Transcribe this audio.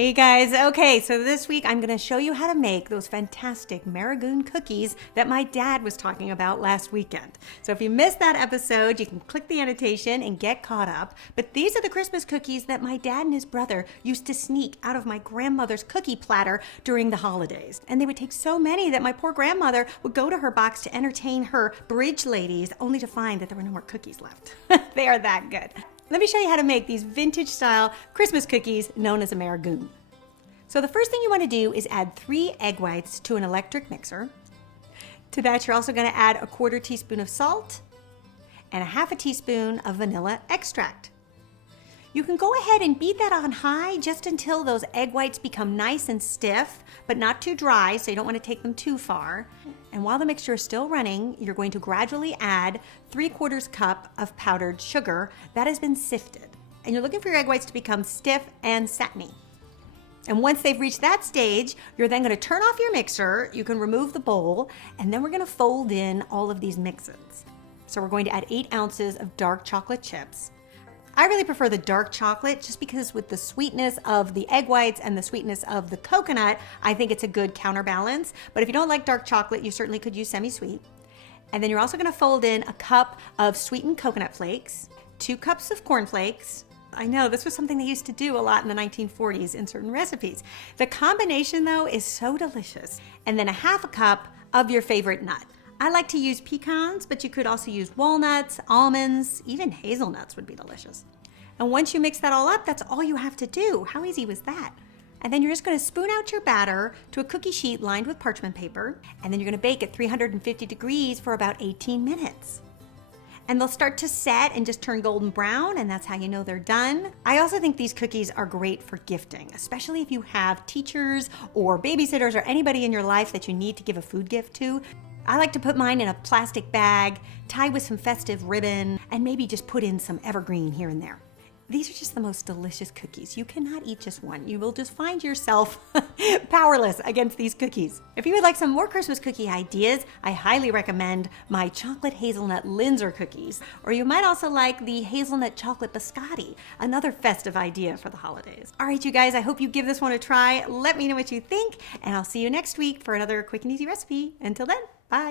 Hey guys, okay, so this week I'm gonna show you how to make those fantastic Maragoon cookies that my dad was talking about last weekend. So if you missed that episode, you can click the annotation and get caught up. But these are the Christmas cookies that my dad and his brother used to sneak out of my grandmother's cookie platter during the holidays. And they would take so many that my poor grandmother would go to her box to entertain her bridge ladies, only to find that there were no more cookies left. They are that good. Let me show you how to make these vintage style Christmas cookies known as a Maragoon. So the first thing you want to do is add 3 egg whites to an electric mixer. To that you're also going to add a 1/4 teaspoon of salt and a 1/2 teaspoon of vanilla extract. You can go ahead and beat that on high just until those egg whites become nice and stiff, but not too dry, so you don't want to take them too far. And while the mixture is still running, you're going to gradually add 3/4 cup of powdered sugar that has been sifted. And you're looking for your egg whites to become stiff and satiny. And once they've reached that stage, you're then going to turn off your mixer. You can remove the bowl, and then we're going to fold in all of these mixins. So we're going to add 8 ounces of dark chocolate chips. I really prefer the dark chocolate just because with the sweetness of the egg whites and the sweetness of the coconut, I think it's a good counterbalance. But if you don't like dark chocolate, you certainly could use semi-sweet. And then you're also going to fold in a cup of sweetened coconut flakes, 2 cups of corn flakes. I know this was something they used to do a lot in the 1940s in certain recipes. The combination though is so delicious. And then a 1/2 cup of your favorite nut. I like to use pecans, but you could also use walnuts, almonds, even hazelnuts would be delicious. And once you mix that all up, that's all you have to do. How easy was that? And then you're just going to spoon out your batter to a cookie sheet lined with parchment paper, and then you're going to bake at 350 degrees for about 18 minutes. And they'll start to set and just turn golden brown, and that's how you know they're done. I also think these cookies are great for gifting, especially if you have teachers or babysitters or anybody in your life that you need to give a food gift to. I like to put mine in a plastic bag, tie with some festive ribbon, and maybe just put in some evergreen here and there. These are just the most delicious cookies. You cannot eat just one. You will just find yourself powerless against these cookies. If you would like some more Christmas cookie ideas, I highly recommend my chocolate hazelnut Linzer cookies. Or you might also like the hazelnut chocolate biscotti, another festive idea for the holidays. All right, you guys, I hope you give this one a try. Let me know what you think, and I'll see you next week for another quick and easy recipe. Until then, bye.